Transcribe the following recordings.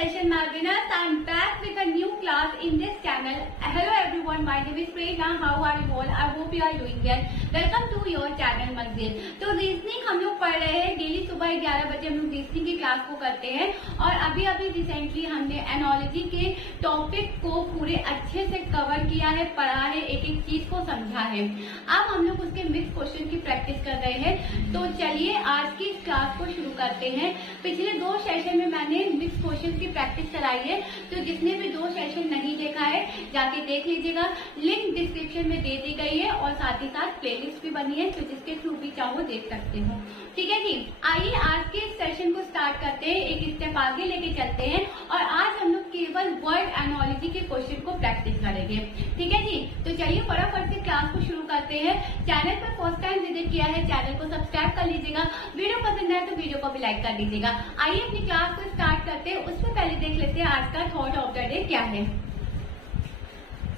session, my winners. I'm back with a new class in this channel. Hello everyone, my name is Prerna. How are you all? I hope you are doing well. Welcome to your channel मंजिल। तो reasoning हम लोग पढ़ रहे हैं। Daily सुबह 11 बजे हम लोग रीजनिंग की क्लास को करते हैं और अभी रिसेंटली हमने एनोलॉजी के टॉपिक को पूरे अच्छे से कवर किया है, पढ़ा है, एक एक चीज को समझा है। अब हम लोग उसके मिक्स क्वेश्चन की प्रैक्टिस कर रहे हैं। तो चलिए आज की क्लास को शुरू करते हैं। पिछले 2 सेशन में मैंने मिक्स क्वेश्चन की प्रैक्टिस कराई है, तो जिसने भी 2 सेशन नहीं देखा है जाके देख लीजिएगा। लिंक डिस्क्रिप्शन में दे दी गई है और साथ ही साथ प्लेलिस्ट भी बनी है, तो जिसके थ्रू भी चाहो देख सकते हो। ठीक है जी, आइए आज के सेशन को स्टार्ट करते हैं, एक स्टेप आगे लेके चलते हैं और आज हम लोग केवल वर्ड एनोलॉजी के क्वेश्चन को प्रैक्टिस करेंगे। ठीक है जी, तो चलिए फटाफट से क्लास को शुरू करते हैं। चैनल पर फर्स्ट टाइम विजिट किया है, चैनल को सब्सक्राइब कर लीजिएगा। वीडियो पसंद आए तो वीडियो को भी लाइक कर दीजिएगा। आइए अपनी क्लास को स्टार्ट करते हैं। उससे पहले देख लेते हैं आज का थॉट ऑफ द डे क्या है।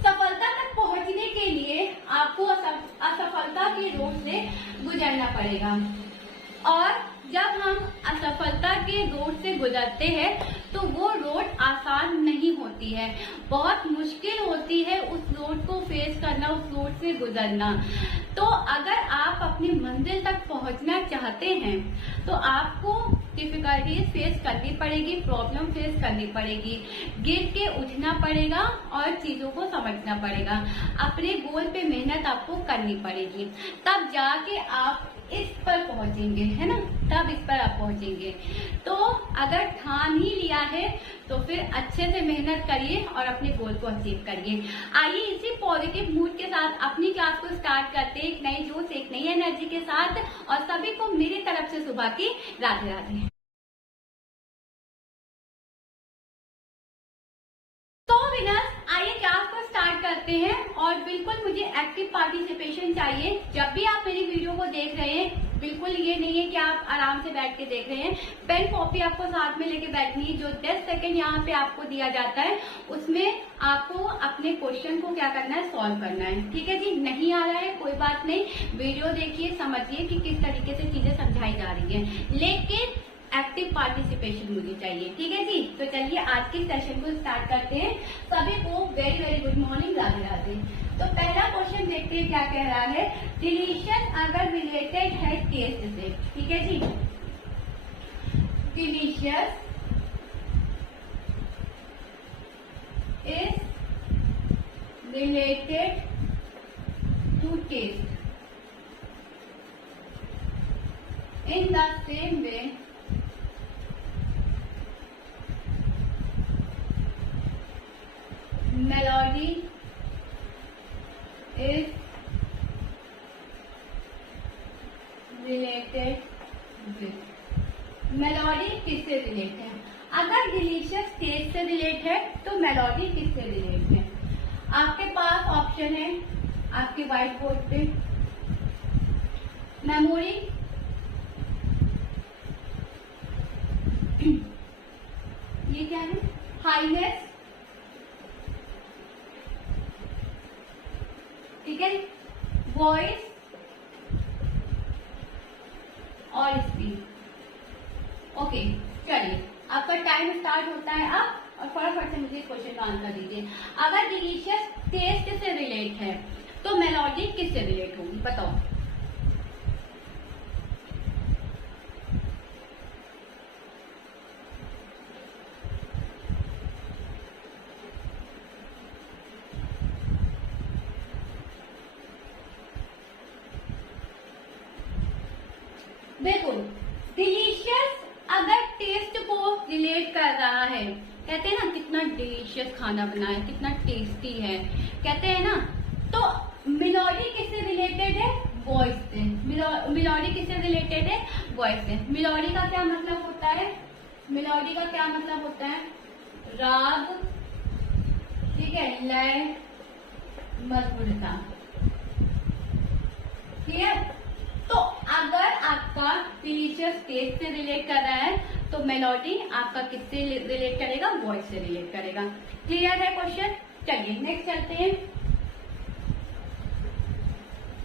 सफलता तक पहुंचने के लिए आपको असफलता के रोड से गुजरना पड़ेगा और जब हम असफलता के रोड से गुजरते हैं तो वो रोड आसान नहीं होती है, बहुत मुश्किल होती है उस रोड को फेस करना, उस रोड से गुजरना। तो अगर आप अपनी मंजिल तक पहुंचना चाहते हैं तो आपको डिफिकल्टीज फेस करनी पड़ेगी, प्रॉब्लम फेस करनी पड़ेगी, गिर के उठना पड़ेगा और चीजों को समझना पड़ेगा। अपने गोल पे मेहनत आपको करनी पड़ेगी, तब जाके आप इस पर पहुंचेंगे, है ना, तब इस पर आप पहुंचेंगे। तो अगर ठान ही लिया है तो फिर अच्छे से मेहनत करिए और अपने गोल को अचीव करिए। आइए इसी पॉजिटिव मूड के साथ अपनी क्लास को स्टार्ट करते हैं, एक नई जोश, एक नई एनर्जी के साथ। और सभी को मेरी तरफ से सुबह की राधे राधे। तो विनर्स, आइए क्लास को स्टार्ट करते हैं और बिल्कुल मुझे एक्टिव पार्टिसिपेशन चाहिए। जब भी आप मेरी वीडियो को देख रहे हैं, बिल्कुल ये नहीं है कि आप आराम से बैठ के देख रहे हैं। पेन कॉपी आपको साथ में लेके बैठनी है। जो 10 सेकंड यहाँ पे आपको दिया जाता है उसमें आपको अपने क्वेश्चन को क्या करना है, सॉल्व करना है। ठीक है जी, नहीं आ रहा है कोई बात नहीं, वीडियो देखिए, समझिए कि किस तरीके से चीजें समझाई जा रही है, लेकिन एक्टिव पार्टिसिपेशन मुझे चाहिए। ठीक है जी, तो चलिए आज के सेशन को स्टार्ट करते हैं। सभी को very very good morning, Radhe Radhe. तो पहला क्वेश्चन देखते हैं क्या कह रहा है। डिलीशियस अगर रिलेटेड है टेस्ट से, ठीक है जी, delicious is related to taste in the same way melody is related with, melody किससे रिलेट है? अगर डिलीशियस टेस्ट से रिलेट है तो मेलोडी किससे रिलेट है? आपके पास ऑप्शन है आपके व्हाइट बोर्ड पे, मेमोरी, ये क्या है, हाईनेस, ठीक है, वॉइस और स्पीड। ओके, चलिए आपका टाइम स्टार्ट होता है अब और फटाफट से मुझे क्वेश्चन का आंसर दीजिए। अगर डिलीशियस टेस्ट से रिलेट है तो मेलोडी किससे रिलेट होगी, बताओ। देखो, डिलीशियस अगर टेस्ट को रिलेट कर रहा है, कहते हैं ना कितना डिलीशियस खाना बना है, कितना टेस्टी है, कहते हैं ना, तो मेलोडी किससे रिलेटेड है, वॉइस से। मेलोडी किससे रिलेटेड है, वॉइस से। मेलोडी का क्या मतलब होता है, मेलोडी का क्या मतलब होता है, राग, ठीक है, लय, मधुरता, ठीक है। तो अगर आपका डिलीशियस टेस्ट से रिलेट कर रहा है तो मेलोडी आपका किससे रिलेट करेगा, वॉइस से रिलेट करेगा। क्लियर है क्वेश्चन? चलिए नेक्स्ट चलते हैं,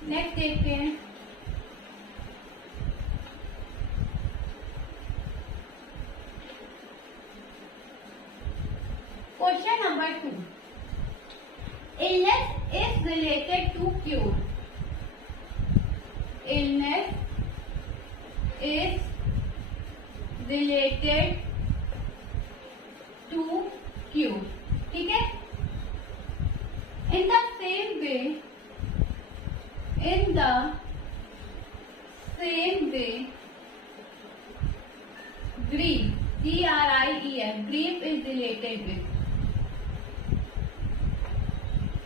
नेक्स्ट देखते हैं। Question number 2, illness is related to cure. Illness is related to cure. ठीक है. In the same way, grief, G-R-I-E-F, grief is related with.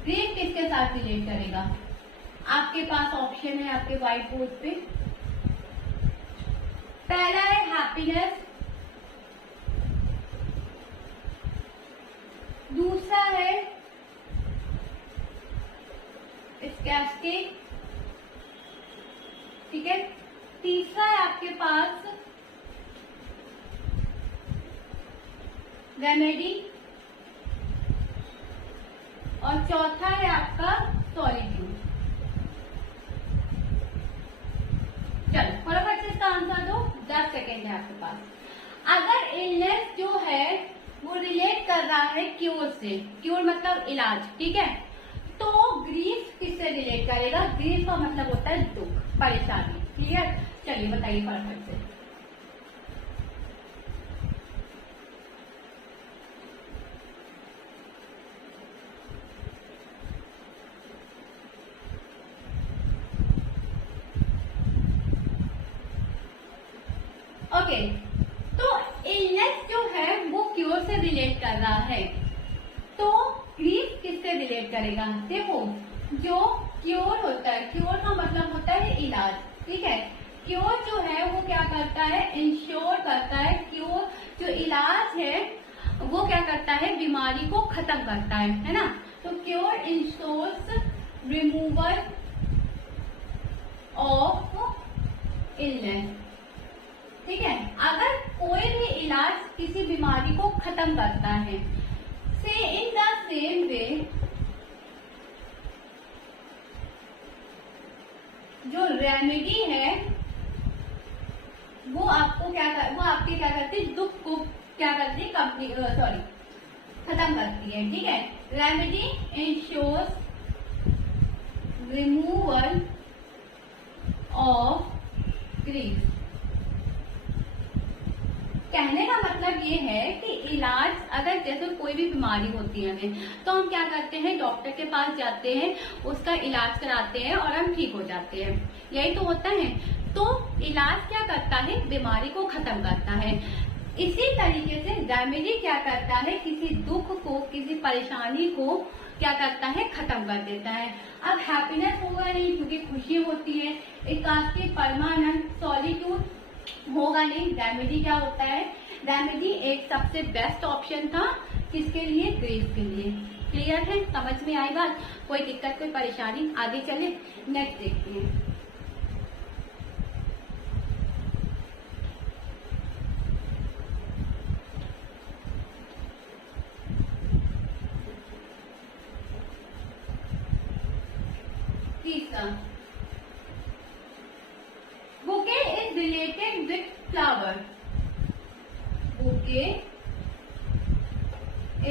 Grief किसके साथ रिलेट करेगा? आपके पास ऑप्शन है आपके व्हाइट बोर्ड पे. पहला है हैप्पीनेस, दूसरा है स्कैस्टिक, ठीक है. तीसरा है आपके पास रेमेडी और चौथा है आपका सॉलिट्यूड. चलो फटाफट से इसका आंसर दो. 10 सेकेंड है आपके पास. अगर इलनेस जो है वो रिलेट कर रहा है क्योर से, क्योर मतलब इलाज, ठीक है, तो ग्रीफ किससे रिलेट करेगा? ग्रीफ का मतलब होता है दुख, परेशानी. क्लियर? चलिए बताइए फटाफट से. ओके, तो इलनेस जो है वो क्योर से रिलेट कर रहा है, तो ग्रीफ किससे रिलेट करेगा? देखो, जो क्योर होता है, क्योर का मतलब होता है इलाज, ठीक है. क्योर जो है वो क्या करता है? इंश्योर करता है. क्योर जो इलाज है वो क्या करता है? बीमारी को खत्म करता है ना. तो cure ensures removal of illness, ठीक है. अगर कोई भी इलाज किसी बीमारी को खत्म करता है, से इन द सेम वे जो रेमेडी है वो आपको वो आपके क्या करती है? दुख को क्या करती है? खत्म करती है, ठीक है. Remedy ensures removal of grief. कहने का मतलब ये है कि इलाज, अगर जैसे कोई भी बीमारी होती है हमें, तो हम क्या करते हैं? डॉक्टर के पास जाते हैं, उसका इलाज कराते हैं और हम ठीक हो जाते हैं. यही तो होता है. तो इलाज क्या करता है? बीमारी को खत्म करता है. इसी तरीके से रेमेडी क्या करता है? किसी दुख को, किसी परेशानी को क्या करता है? खत्म कर देता है. अब हैप्पीनेस होगा नहीं क्योंकि खुशी होती है. स्कैस्टिक, परमानेंट, सॉलिट्यूड होगा नहीं. रेमेडी क्या होता है? रेमेडी एक सबसे बेस्ट ऑप्शन था किसके लिए? ग्रीफ के लिए. क्लियर है? समझ में आई बात? कोई दिक्कत, कोई परेशानी? आगे चले, नेक्स्ट देखते हैं. तीसरा, bouquet is related with flower. Bouquet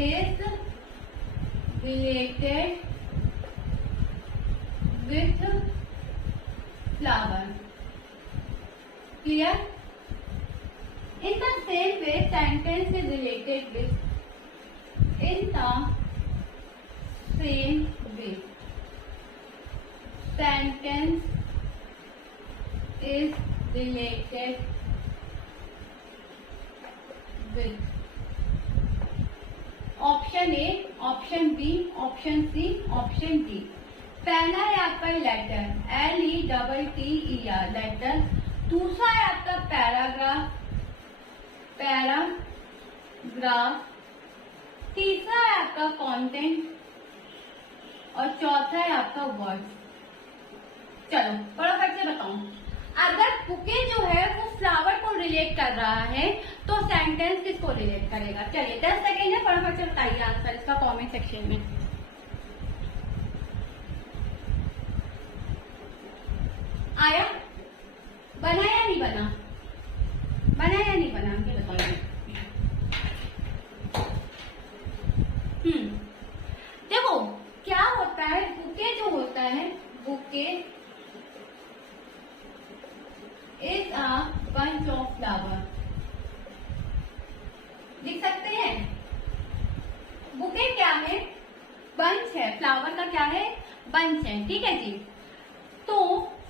is related with flower. Clear? In the same way sentence is related with. In the same way sentence is related with. Option A, option B, option C, option D. पहला है आपका letter, LETTER, letter. दूसरा है आपका paragraph, paragraph. तीसरा है आपका content और चौथा है आपका वर्ड्स. चलो फटाफट से बताऊं. अगर बुके जो है वो फ्लावर को रिलेट कर रहा है तो सेंटेंस किसको रिलेट करेगा? चलिए 10 सेकेंड है, फटाफट से बताइए आंसर इसका कमेंट सेक्शन में. आया? बना या नहीं बना? बना या नहीं बना? ये बताइए. बंच है, ठीक है जी। तो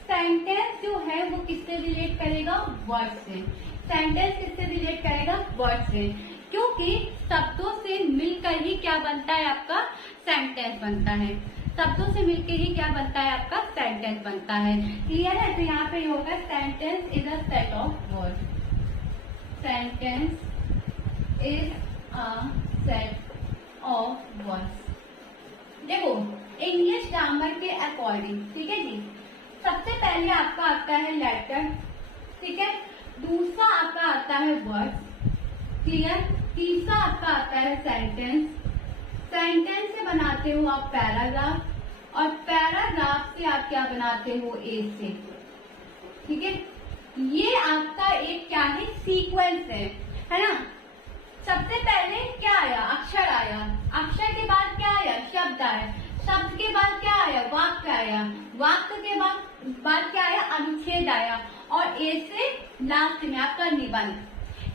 सेंटेंस जो है वो किससे रिलेट करेगा, वर्ड से। सेंटेंस किससे रिलेट करेगा, वर्ड से, क्योंकि शब्दों से मिलकर ही क्या बनता है, आपका सेंटेंस बनता है। शब्दों से मिलकर ही क्या बनता है, आपका सेंटेंस बनता है। क्लियर है? तो यहाँ पे होगा sentence is a set of word. Sentence is a set of words. देखो इंग्लिश ग्रामर के अकॉर्डिंग, ठीक है जी, सबसे पहले आपका आता है लेटर, ठीक है, दूसरा आपका आता है वर्ड्स, क्लियर, तीसरा आपका आता है सेंटेंस, सेंटेंस से बनाते हो आप पैराग्राफ, और पैराग्राफ से आप क्या बनाते हो, एसे, ठीक है। ये आपका एक क्या है, सीक्वेंस है ना। सबसे पहले क्या आया, अक्षर आया, अक्षर के बाद क्या आया, शब्द आया, शब्द के बाद क्या आया, वाक्य आया, वाक्य के बाद क्या आया, अनुच्छेद आया, और ए से लास्ट में आपका निबंध।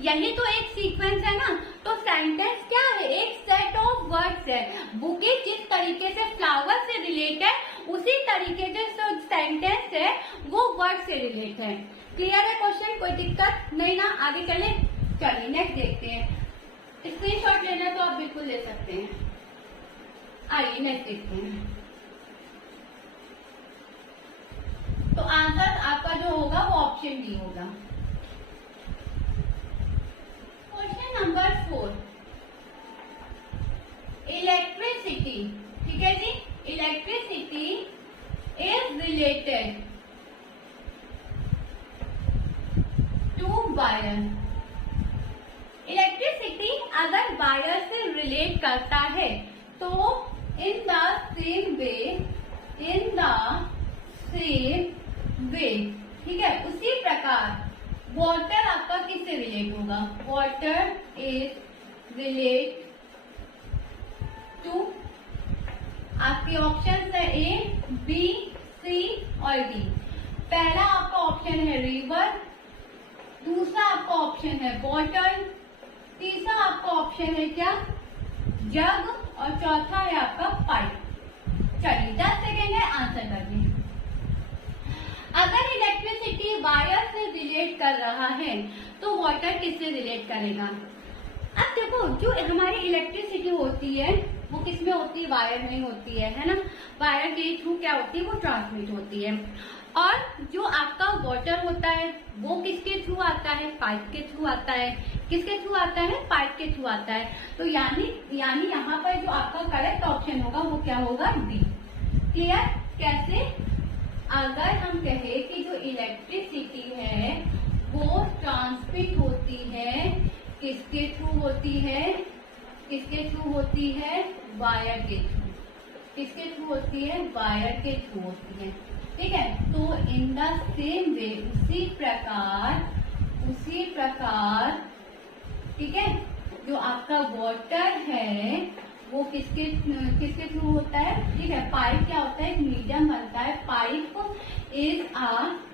यही तो एक सीक्वेंस है ना। तो सेंटेंस क्या है, एक सेट ऑफ वर्ड्स है। बुके जिस तरीके से फ्लावर से रिलेट है, उसी तरीके से सेंटेंस है वो वर्ड से रिलेट है। क्लियर है क्वेश्चन, कोई दिक्कत नहीं ना, आगे चले। चलिए नेक्स्ट देखते हैं। स्क्रीनशॉट लेना तो आप बिल्कुल ले सकते हैं। आइए नेक्स्ट देखते हैं। तो आंसर आपका जो होगा वो ऑप्शन डी होगा। क्वेश्चन नंबर 4, इलेक्ट्रिसिटी, ठीक है जी। Electricity is related to wire. Electricity अगर वायर से रिलेट करता है तो इन द सेम वे, ठीक है, उसी प्रकार वाटर आपका किससे रिलेट होगा, वाटर इज रिलेट टू, आपके ऑप्शन है ए, बी, सी और डी। पहला आपका ऑप्शन है रिवर, दूसरा आपका ऑप्शन है बॉटल, तीसरा आपका ऑप्शन है क्या, जग, और चौथा है आपका पाइप। चलिए 10 सेकेंड है, आंसर करिए। अगर इलेक्ट्रिसिटी वायर से रिलेट कर रहा है तो वाटर किससे रिलेट करेगा। अब देखो जो हमारी इलेक्ट्रिसिटी होती है वो किसमें होती है, वायर में होती है ना। वायर के थ्रू क्या होती है, वो ट्रांसमिट होती है। और जो आपका वाटर होता है वो किसके थ्रू आता है, पाइप के थ्रू आता है। किसके थ्रू आता है, पाइप के थ्रू आता है। तो यानी यहाँ पर जो आपका करेक्ट ऑप्शन होगा वो क्या होगा, डी। क्लियर? कैसे, अगर हम कहे कि जो इलेक्ट्रिसिटी है वो ट्रांसमिट होती है, किसके थ्रू होती है, किसके थ्रू होती है, वायर के थ्रू। किसके थ्रू होती है, वायर के थ्रू होती है, ठीक है। तो इन द सेम वे, उसी प्रकार, ठीक है, जो आपका वाटर है वो किसके थ्रू होता है, ठीक है। पाइप क्या होता है, एक मीडियम बनता है। Pipe is a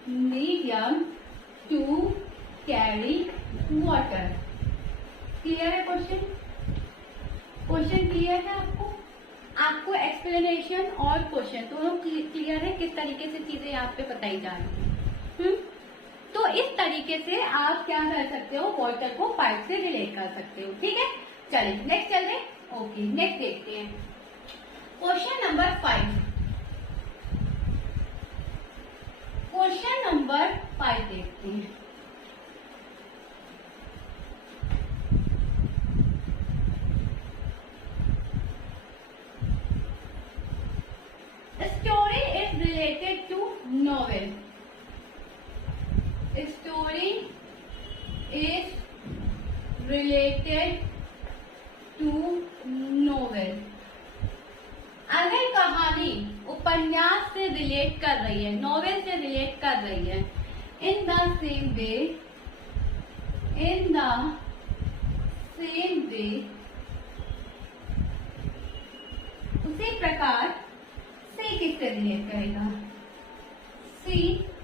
medium to carry water. Clear है क्वेश्चन? क्वेश्चन क्लियर है आपको एक्सप्लेनेशन और क्वेश्चन दोनों क्लियर है, किस तरीके से चीजें यहाँ पे बताई जा रही है। तो इस तरीके से आप क्या कर सकते हो, वाटर को पाइप से रिलेट कर सकते हो, ठीक है। चलिए नेक्स्ट चल रहे, ओके नेक्स्ट देखते हैं। क्वेश्चन नंबर 5, क्वेश्चन नंबर 5 देखते हैं। Story is related to novel. Story is related to novel. अगर कहानी उपन्यास से रिलेट कर रही है, नॉवेल से रिलेट कर रही है, इन द सेम वे, उसी प्रकार सी किससे रिलेट करेगा, C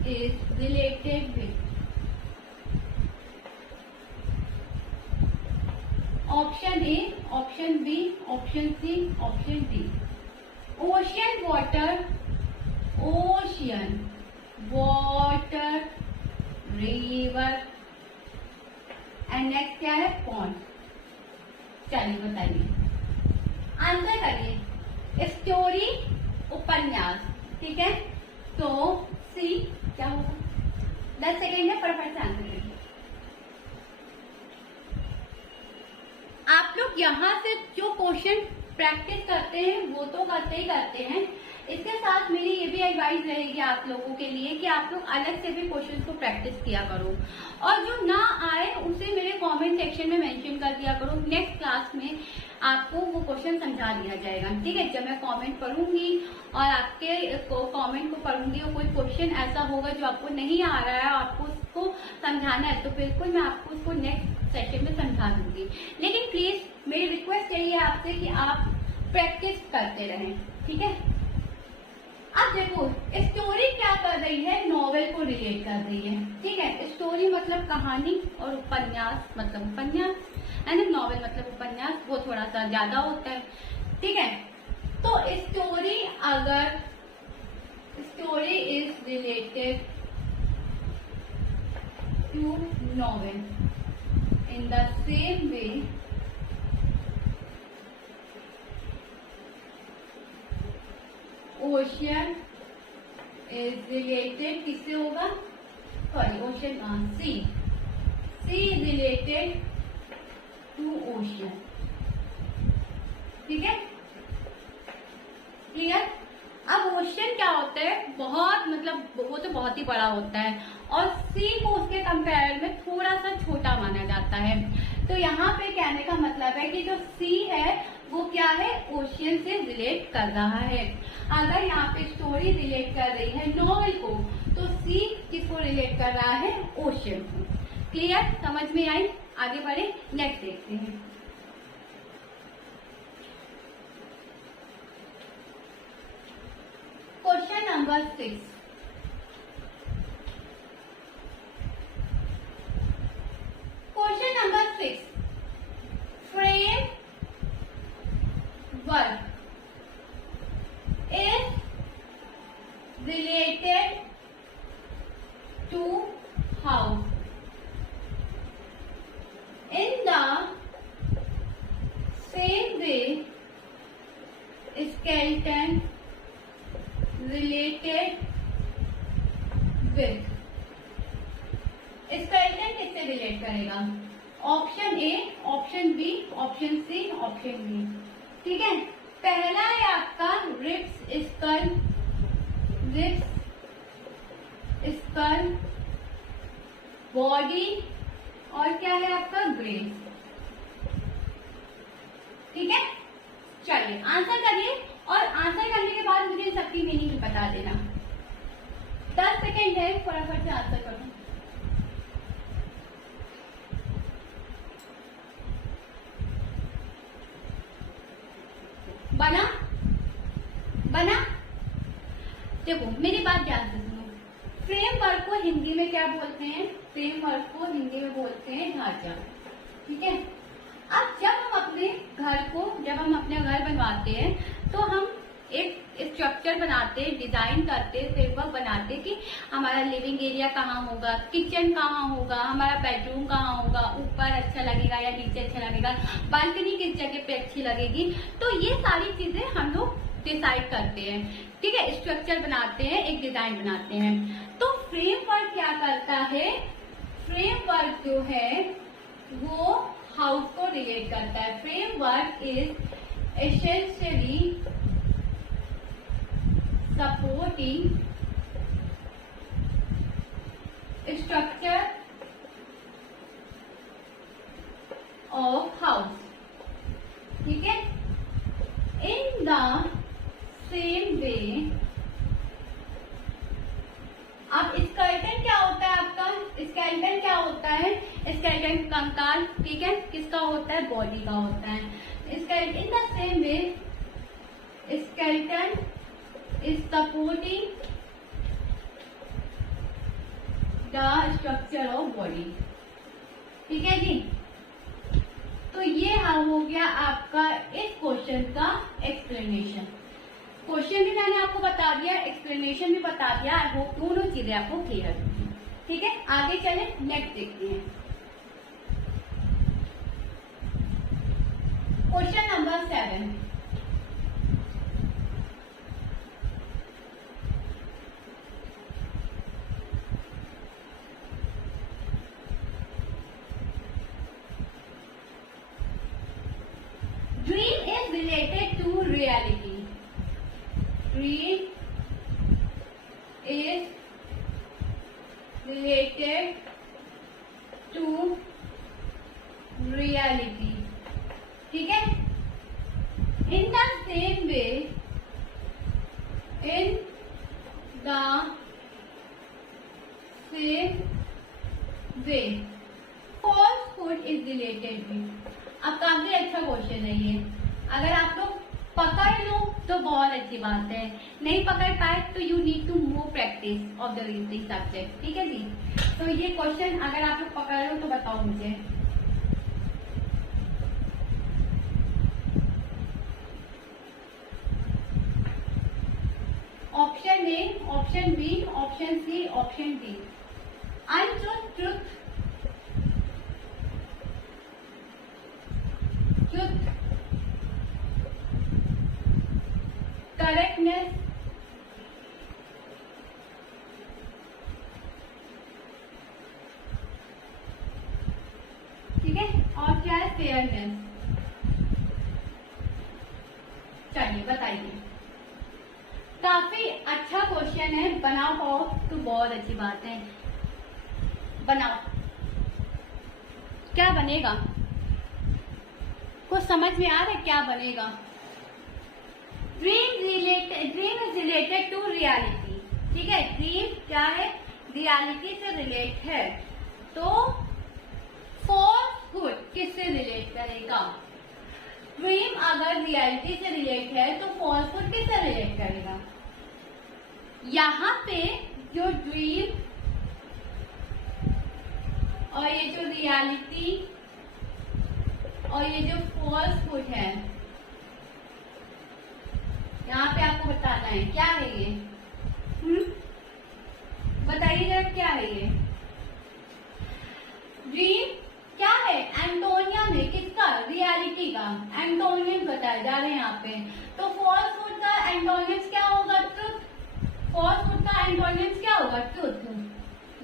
is related with option A, option B, option C, option D. Ocean water ocean, water, river and next क्या है? पॉन्ड। चलिए बताइए, आंसर करिए। स्टोरी, उपन्यास, ठीक है। तो सी क्या होगा? 10 सेकेंड है, फटाफट से आंसर करिए। आप लोग यहाँ से जो क्वेश्चन प्रैक्टिस करते हैं वो तो करते ही करते हैं, इसके साथ मेरी ये भी एडवाइस रहेगी आप लोगों के लिए कि आप लोग अलग से भी क्वेश्चन को प्रैक्टिस किया करो, और जो ना आए उसे मेरे कमेंट सेक्शन में मेंशन कर दिया करो। नेक्स्ट क्लास में आपको वो क्वेश्चन समझा दिया जाएगा, ठीक है। जब मैं कमेंट पढ़ूंगी और आपके कमेंट को पढ़ूंगी और कोई क्वेश्चन ऐसा होगा जो आपको नहीं आ रहा है, आपको उसको समझाना है, तो बिल्कुल मैं आपको उसको नेक्स्ट सेशन में समझा दूंगी। लेकिन प्लीज मेरी रिक्वेस्ट यही है आपसे कि आप प्रैक्टिस करते रहें, ठीक है। अब देखो, स्टोरी क्या कर रही है? नॉवेल को रिलेट कर रही है, ठीक है। स्टोरी मतलब कहानी और उपन्यास मतलब उपन्यास, एंड नॉवेल मतलब उपन्यास, वो थोड़ा सा ज्यादा होता है, ठीक है। तो स्टोरी, अगर story is related to novel in the same way ocean is related, किससे होगा? Sorry, ocean, sea is related to ocean, ठीक है, क्लियर। अब ओशियन क्या होता है? बहुत मतलब वो तो बहुत ही बड़ा होता है, और सी को उसके कंपेयर में थोड़ा सा छोटा माना जाता है। तो यहाँ पे कहने का मतलब है कि जो सी है वो क्या है? ओशियन से रिलेट कर रहा है। अगर यहाँ पे स्टोरी रिलेट कर रही है नॉवेल को, तो सी किसको रिलेट कर रहा है? ओशियन को। क्लियर, समझ में आई? आगे बढ़े, नेक्स्ट देखते हैं। Question number 6। Question number 6, frame work is related to house. In the same way, skeleton related with. skeleton किससे रिलेट करेगा? Option A, option B, option C, option D, ठीक है। पहला है आपका ribs, skull, ribs, skull, body, और क्या है आपका? ब्रेन, ठीक है। चलिए आंसर करिए, और आंसर करने के बाद मुझे सबकी मीनिंग बता देना। 10 सेकेंड है, फटाफट से आंसर करो। बना? देखो मेरी बात ध्यान से सुनो। फ्रेमवर्क को हिंदी में क्या बोलते हैं? फ्रेमवर्क को हिंदी में बोलते हैं ढांचा, ठीक है। अब जब हम अपने घर बनवाते हैं तो हम एक स्ट्रक्चर बनाते हैं, डिजाइन करते हैं, फ्रेमवर्क बनाते हैं कि हमारा लिविंग एरिया कहाँ होगा, किचन कहाँ होगा, हमारा बेडरूम कहाँ होगा, ऊपर अच्छा लगेगा या नीचे अच्छा लगेगा, बालकनी किस जगह पे अच्छी लगेगी। तो ये सारी चीजें हम लोग डिसाइड करते हैं, ठीक है। स्ट्रक्चर बनाते हैं, एक डिजाइन बनाते हैं। तो फ्रेमवर्क क्या करता है? फ्रेमवर्क जो है वो हाउस को रिलेट करता है। Framework is essentially supporting structure of house, ठीक है। In the same way, अब स्केलेटन क्या होता है आपका? स्केलेटन क्या होता है? स्केलेटन कंकाल, ठीक है, किसका होता है? बॉडी का होता है। In the same way, skeleton is supporting the structure of body, ठीक है जी। तो ये हो गया आपका इस क्वेश्चन का एक्सप्लेनेशन। क्वेश्चन भी मैंने आपको बता दिया, एक्सप्लेनेशन भी बता दिया। आई होप दोनों चीजें आपको क्लियर होगी। ठीक है, आगे चले, नेक्स्ट देखते हैं। Question number 7। Dream is related to reality. Dream is related to reality. ठीक है, in the same way, in the same way, falsehood is related with. अब काफी अच्छा क्वेश्चन है ये। अगर आप लोग पकड़ लो तो बहुत अच्छी बात है, नहीं पकड़ पाए तो you need to more practice of the reasoning subject. ठीक है जी, तो ये क्वेश्चन अगर आप लोग पकड़ लो तो बताओ मुझे। Option A, option B, option C, option D. Untruth, truth, truth, correctness, ठीक है, और क्या है, फेयरनेस। चलिए बताइए। काफी अच्छा क्वेश्चन है, बना पाओ तो बहुत अच्छी बात है। बनाओ, क्या बनेगा, कुछ समझ में आ रहा है क्या बनेगा? Dream is related to reality. ठीक है, ड्रीम क्या है, रियलिटी से रिलेट है, तो फॉल्सहुड किससे रिलेट करेगा? ड्रीम अगर रियलिटी से रिलेट है तो फॉल्सहुड किससे रिलेट करेगा? यहाँ पे जो ड्रीम और ये जो रियलिटी और ये जो फॉल्सहुड है, यहाँ पे आपको बताना है क्या है ये। बताइए जरा क्या है ये। ड्रीम क्या है, एंटोनियम है किसका, रियलिटी का। एंटोनियम बताया जा रहे हैं यहाँ पे, तो फॉल्सहुड का एंटोनियम क्या होगा, ट्रुथ। फॉल्सहुड का एंटोनियम क्या होगा, ट्रुथ।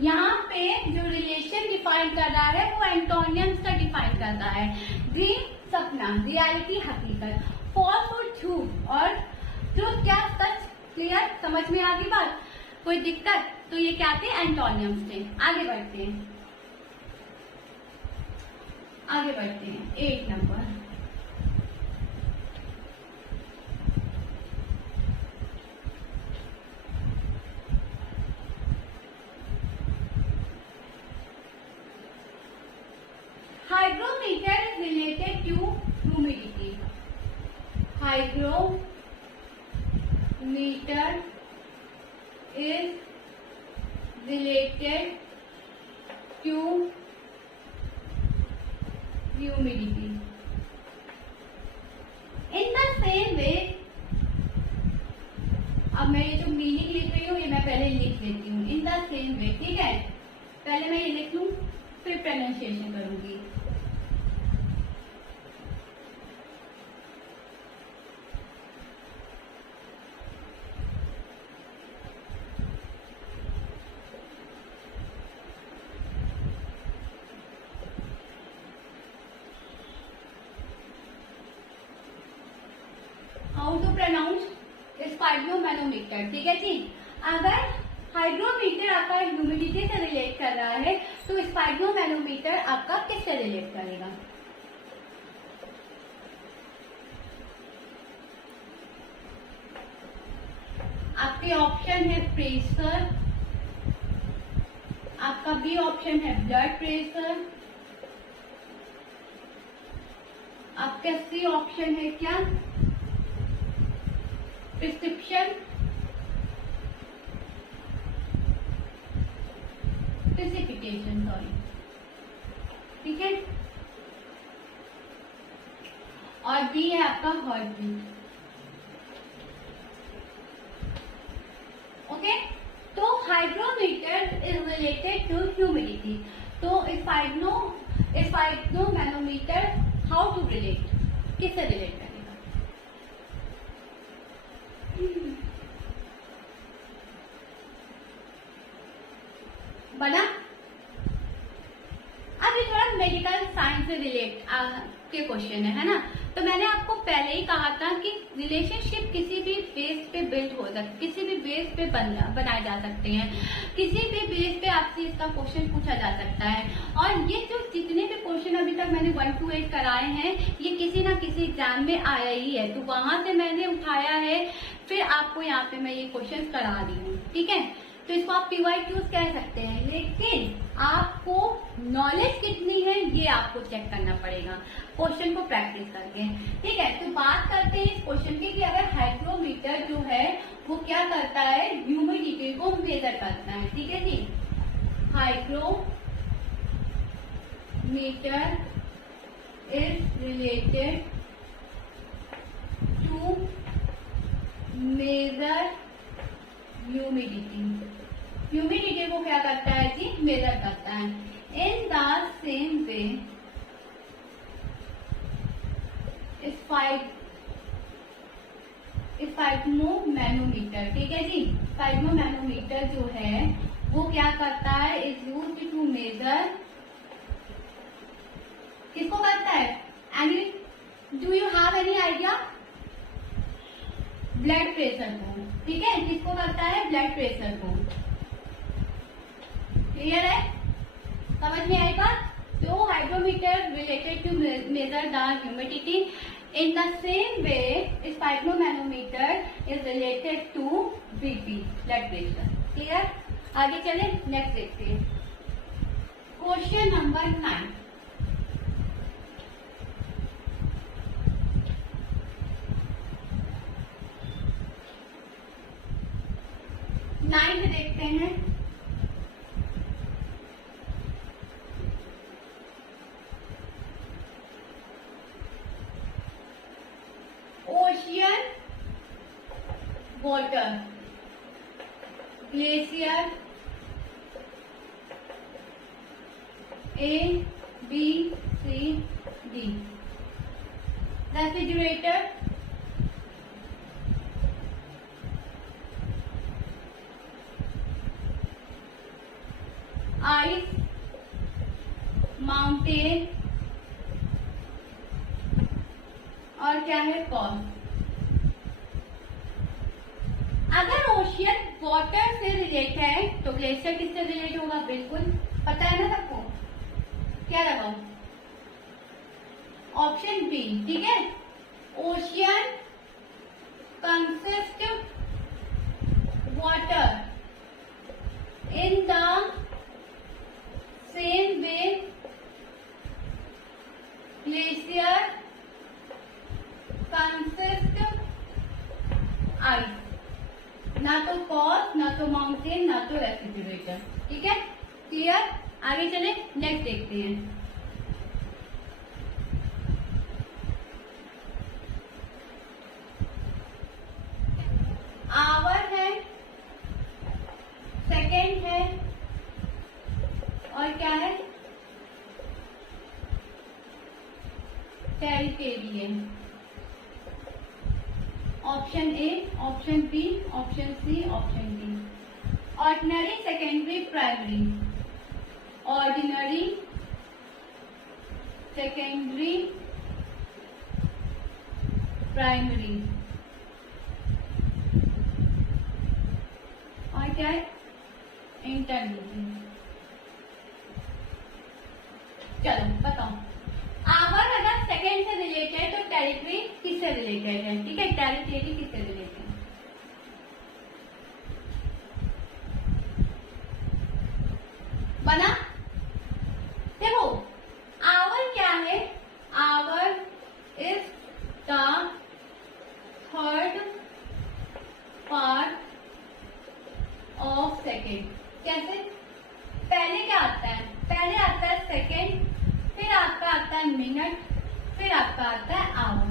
यहाँ पे जो रिलेशन डिफाइन कर रहा है वो एंटोनियम्स का डिफाइन करता है। ड्रीम सपना, रियलिटी हकीकत, फॉल्सहुड झूठ और ट्रुथ क्या, सच। क्लियर, समझ में आ गई बात? कोई दिक्कत? तो ये क्या थे, एंटोनियम्स थे। आगे बढ़ते हैं, आगे बढ़ते हैं। 8 number, hygrometer is related to humidity. Hygrometer is related to humidity. In the same way, अब मैं ये जो मीनिंग लिख रही हूँ ये मैं पहले लिख लेती हूँ। इन द सेम वे, ठीक है, पहले मैं ये लिख लूँ फिर प्रोनाउंसिएशन करूंगी। How to pronounce sphygmomanometer. ठीक है जी, अगर हाइग्रोमीटर आपका ह्यूमिडिटी से रिलेट कर रहा है तो स्पाइरोमैनोमीटर आपका किससे रिलेट करेगा? आपके ऑप्शन है प्रेशर, आपका बी ऑप्शन है ब्लड प्रेशर, आपका सी ऑप्शन है क्या, प्रिस्क्रिप्शन, प्रेसिपिटेशन, सॉरी। ठीक है, और बी है आपका heart beat. related to humidity. तो if I know manometer, how to relate? किससे relate करेगा? बना? अब ये थोड़ा मेडिकल साइंस से रिलेट के क्वेश्चन है ना। तो मैंने आपको पहले ही कहा था कि रिलेशनशिप किसी भी बेस पे बिल्ड हो सकती, किसी भी बेस पे बनाए जा सकते हैं, किसी भी बेस पे आपसे इसका क्वेश्चन पूछा जा सकता है। और ये जो जितने भी क्वेश्चन अभी तक मैंने 1 to 8 कराए हैं, ये किसी ना किसी एग्जाम में आया ही है, तो वहां से मैंने उठाया है, फिर आपको यहाँ पे मैं ये क्वेश्चन करा रही हूँ, ठीक है। तो इसको आप PYQs कह सकते हैं, लेकिन आपको नॉलेज कितनी है ये आपको चेक करना पड़ेगा क्वेश्चन को प्रैक्टिस करके, ठीक है। तो बात करते हैं इस क्वेश्चन की कि अगर हाइग्रोमीटर जो है वो क्या करता है, ह्यूमिडिटी को मेजर करता है, ठीक है जी। Hygrometer is related to measure humidity को क्या करता है जी, मेजर करता है। इन द सेम वे स्पाइग्मोमैनोमीटर, ठीक है जी। स्पाइग्मोमैनोमीटर जो है वो क्या करता है, इज यूज्ड टू मेजर, किसको करता है, any do you have any idea, blood pressure को, ठीक है। किसको करता है, ब्लड प्रेशर को। क्लियर है, समझ में आएगा। तो hygrometer related to measure the humidity, in the same way sphygmomanometer is related to BP, blood pressure. Clear, आगे चले, नेक्स्ट देखते हैं क्वेश्चन नंबर 9। नाइन्थ देखते हैं। Ocean water, glacier, A, B, C, D, refrigerator, ice, mountain, और क्या है, call. अगर ओशियन वाटर से रिलेट है तो ग्लेशियर किससे रिलेट होगा, बिल्कुल पता है ना सबको, क्या लगाओ, ऑप्शन बी, ठीक है। Ocean consist water in the same way glacier consist ice, ना तो कॉज, ना तो माउंटेन, ना तो रेफ्रिजरेटर, ठीक है। क्लियर, आगे चले, नेक्स्ट देखते हैं। आवर है, सेकेंड है, और क्या है, टेरिटेरियन। Option A, option B, option C, option D. Ordinary, secondary, primary, ordinary, secondary, primary, और क्या है, इंटरमीडिएट। चलो बताओ, आवर अगर सेकेंड से रिलेटेड है तो टेरिटरी किससे रिलेटेड है, ठीक है, टेरिटरी किससे रिलेटेड है, बना। देखो आवर क्या है, our is the third part of second. कैसे, पहले क्या आता है, पहले आता है सेकेंड, फिर आपका आता है मिनट, फिर आपका आता है आवर।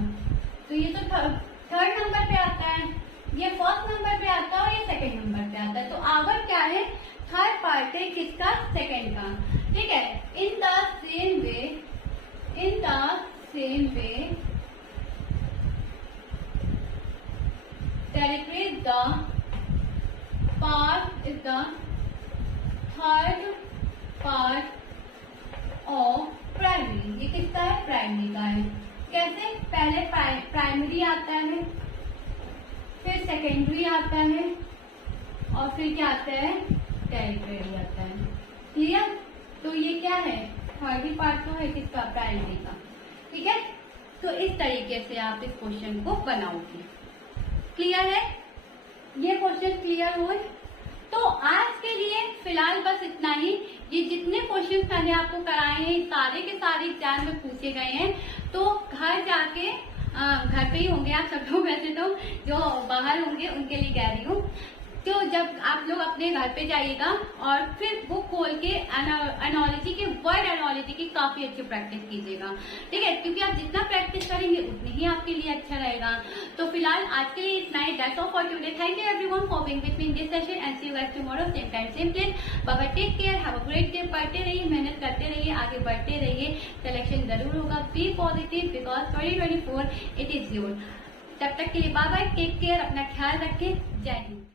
तो ये तो थर्ड नंबर पे आता है, ये फर्स्ट नंबर पे आता है और ये सेकेंड नंबर पे आता है। तो आवर क्या है, थर्ड पार्ट है किसका, सेकंड का, ठीक है। इन the same way calculate the part is the third part of primary. ये किसका है, प्राइमरी का है। कैसे, पहले प्राइमरी आता है, फिर सेकेंडरी आता है, और फिर क्या आता है, टेरिटरी आता है। क्लियर। तो ये क्या है, थर्ड पार्ट तो है किसका, प्राइमरी का, ठीक है। तो इस तरीके से आप इस क्वेश्चन को बनाओगे। क्लियर है, ये क्वेश्चन क्लियर हो। तो आज के लिए फिलहाल बस इतना ही। ये जितने क्वेश्चन मैंने आपको कराए हैं सारे के सारे एग्जाम में पूछे गए हैं। तो घर जाके घर पे ही होंगे आप सब लोग, वैसे तो जो बाहर होंगे उनके लिए कह रही हूँ। तो जब आप लोग अपने घर पे जाइएगा और फिर बुक खोल के एनालॉजी के वर्ड एनालॉजी की काफी अच्छी प्रैक्टिस कीजिएगा, ठीक है। क्योंकि आप जितना प्रैक्टिस करेंगे उतनी ही आपके लिए अच्छा रहेगा। तो फिलहाल आज के लिए इतना ही। That's all for today. Thank you everyone for being with me in this session and see you guys tomorrow same time same place. Bye bye, take care, have a great day. पढ़ते रहिए, मेहनत करते रहिए, आगे बढ़ते रहिए, selection जरूर होगा। Be positive because 2024 it is your. तब तक के लिए बाय बाय, टेक केयर, अपना ख्याल रखें। जय हिंद।